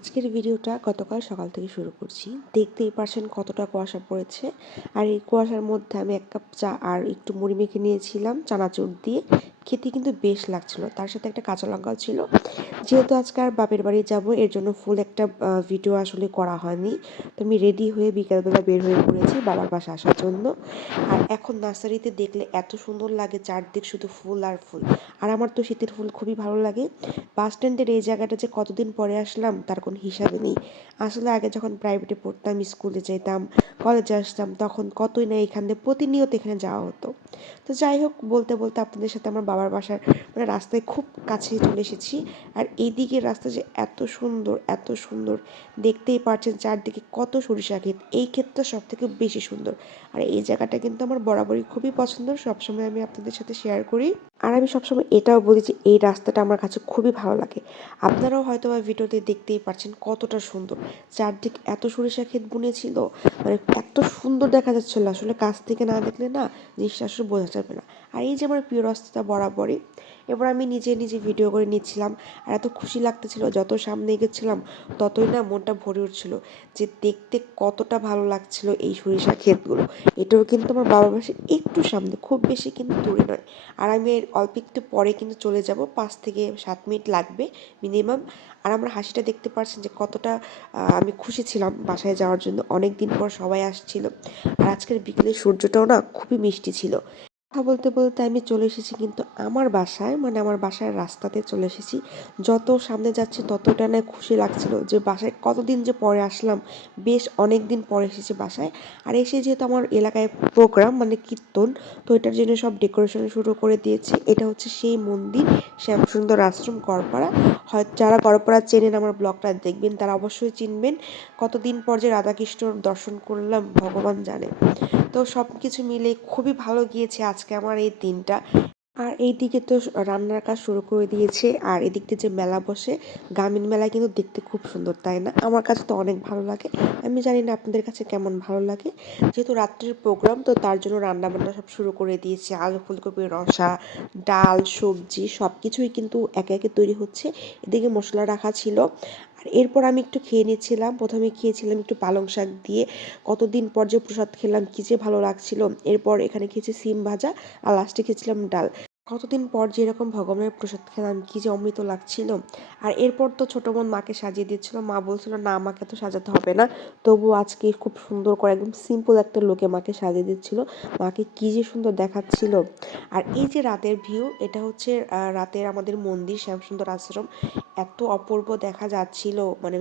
আজকের ভিডিওটা গতকাল সকাল থেকে শুরু করছি। দেখতেই পারছেন কতটা কুয়াশা পড়েছে। আর এই কুয়াশার মধ্যে আমি ১ কাপ চা আর একটু মুড়ি মেখে নিয়েছিলাম চানাচুর দিয়ে। খেতে কিন্তু বেশ লাগছিল। তার সাথে একটা কাঁচা লঙ্কাও ছিল। যেহেতু আজকে আর বাপের বাড়ি যাব এর জন্য ফুল একটা ভিডিও আসলে করা হয়নি। তো আমি রেডি হয়ে বিকালবেলা বের হয়ে পড়েছি বাবার বাসায় আসার জন্য। আর এখন নার্সারিতে দেখলে এত সুন্দর লাগে, চারদিক শুধু ফুল আর ফুল। আর আমার তো শীতের ফুল খুবই ভালো লাগে। বাস স্ট্যান্ডের এই জায়গাটা যে কতদিন পরে আসলাম তার কোনো হিসাবে নেই। আসলে আগে যখন প্রাইভেটে পড়তাম, স্কুলে যেতাম, কলেজে আসতাম, তখন কতই না এখান দিয়ে প্রতিনিয়ত এখানে যাওয়া হতো। তো যাই হোক, বলতে বলতে আপনাদের সাথে আমার বাবার বাসার রাস্তায় খুব কাছে চলে এসেছি। আর এই দিকের রাস্তা যে এত সুন্দর, এত সুন্দর, দেখতেই পারছেন চারদিকে কত সরিষা ক্ষেত। এই ক্ষেতটা সব থেকে বেশি সুন্দর। আর এই জায়গাটা কিন্তু আমার বরাবরই খুবই পছন্দ, সবসময় আমি আপনাদের সাথে শেয়ার করি। আর আমি সবসময় এটাও বলি যে এই রাস্তাটা আমার কাছে খুবই ভালো লাগে। আপনারাও হয়তো বা ভিডিওতে দেখতেই পাচ্ছেন কতটা সুন্দর। চারদিক এত সরিষা ক্ষেত বুনেছিল, এত সুন্দর দেখা যাচ্ছিল, আসলে কাছ থেকে না দেখলে না জিনিসটা আসলে বোঝা যাবে না। আর এই যে আমার প্রিয় রাস্তাটা বরাবরই, এবার আমি নিজে নিজে ভিডিও করে নিচ্ছিলাম। আর এত খুশি লাগতেছিল, যত সামনে এগোচ্ছিলাম ততই না মনটা ভরে উঠছিল যে দেখতে কতটা ভালো লাগছিল এই সরিষা ক্ষেতগুলো। এটাও কিন্তু আমার বাবার বাসার একটু সামনে, খুব বেশি কিন্তু দূরে নয়। আর আমি এর অল্প একটু পরে কিন্তু চলে যাব, 5 থেকে 7 মিনিট লাগবে মিনিমাম। আর আমার হাসিটা দেখতে পারছেন যে কতটা আমি খুশি ছিলাম বাসায় যাওয়ার জন্য। অনেক দিন পর সবাই আসছিল। আর আজকের বিকেলের সূর্যটাও না খুবই মিষ্টি ছিল। কথা বলতে বলতে আমি চলে এসেছি কিন্তু আমার বাসায়, আমার বাসার রাস্তাতে চলে এসেছি। যত সামনে যাচ্ছি ততটা না খুশি লাগছিল যে বাসায় কতদিন যে পরে আসলাম, বেশ অনেক দিন পরে এসেছি বাসায়। আর এসে যেহেতু আমার এলাকায় প্রোগ্রাম কীর্তন, তো এটার জন্য সব ডেকোরেশন শুরু করে দিয়েছে। এটা হচ্ছে সেই মন্দির, শ্যামসুন্দর আশ্রম, গড়পাড়া। হয়তো যারা গড়পাড়া চেনেন, আমার ব্লগটা দেখবেন, তারা অবশ্যই চিনবেন। কতদিন পর যে রাধাকৃষ্ণর দর্শন করলাম ভগবান জানে। তো সব কিছু মিলে খুবই ভালো গিয়েছে আজকে আমার এই দিনটা। আর এইদিকে তো রান্নার কাজ শুরু করে দিয়েছে। আর এদিক দিয়ে যে মেলা বসে, গ্রামীণ মেলা কিন্তু দেখতে খুব সুন্দর, তাই না? আমার কাছে তো অনেক ভালো লাগে। আমি জানি না আপনাদের কাছে কেমন ভালো লাগে। যেহেতু রাত্রের প্রোগ্রাম, তো তার জন্য রান্না বান্না সব শুরু করে দিয়েছে। আলু ফুলকপির রসা, ডাল, সবজি সব কিছুই কিন্তু একে একে তৈরি হচ্ছে। এদিকে মশলা রাখা ছিল। আর এরপর আমি একটু খেয়ে নিচ্ছিলাম। প্রথমে খেয়েছিলাম একটু পালং শাক দিয়ে। কতদিন পর যে প্রসাদ খেলাম, কী যে ভালো লাগছিল। এরপর এখানে খেয়েছি সিম ভাজা, আর লাস্টে খেয়েছিলাম ডাল। কতদিন পর যে এরকম ভগবানের প্রসাদ খেলাম, কি যে অমৃত লাগছিল। আর এরপর তো ছোট বোন মাকে সাজিয়ে দিচ্ছিল। মা বলছিল না, আমাকে তো সাজাতে হবে না। তবু আজকে খুব সুন্দর করে একদম সিম্পল একটা লোকে মাকে সাজিয়ে দিচ্ছিল। মাকে কি যে সুন্দর দেখাচ্ছিল। আর এই যে রাতের ভিউ, এটা হচ্ছে রাতের আমাদের মন্দির শ্যামসুন্দর আশ্রম। এত অপূর্ব দেখা যাচ্ছিল,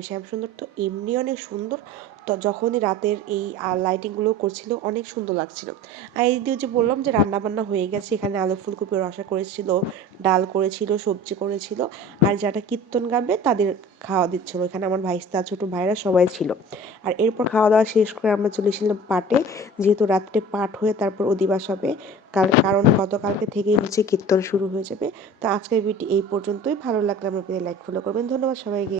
শ্যামসুন্দর তো এমনি অনেক সুন্দর, তো যখনই রাতের এই লাইটিংগুলো করছিল অনেক সুন্দর লাগছিল। আর এই দিয়ে যে বললাম যে রান্নাবান্না হয়ে গেছে, এখানে আলু ফুলকপির রসা করেছিল, ডাল করেছিল, সবজি করেছিল। আর যারা কীর্তন গাবে তাদের খাওয়া দিচ্ছিল। এখানে আমার ভাইস্তা, ছোটো ভাইরা সবাই ছিল। আর এরপর খাওয়া দাওয়া শেষ করে আমরা চলে এসেছিলাম পাঠে। যেহেতু রাত্রে পাঠ হয়ে তারপর অধিবাস হবে, কারণ গতকালকে থেকেই হচ্ছে কীর্তন শুরু হয়ে যাবে। তো আজকের ভিডিও এই পর্যন্তই। ভালো লাগলে আমার লাইক ফলো করবেন। ধন্যবাদ সবাইকে।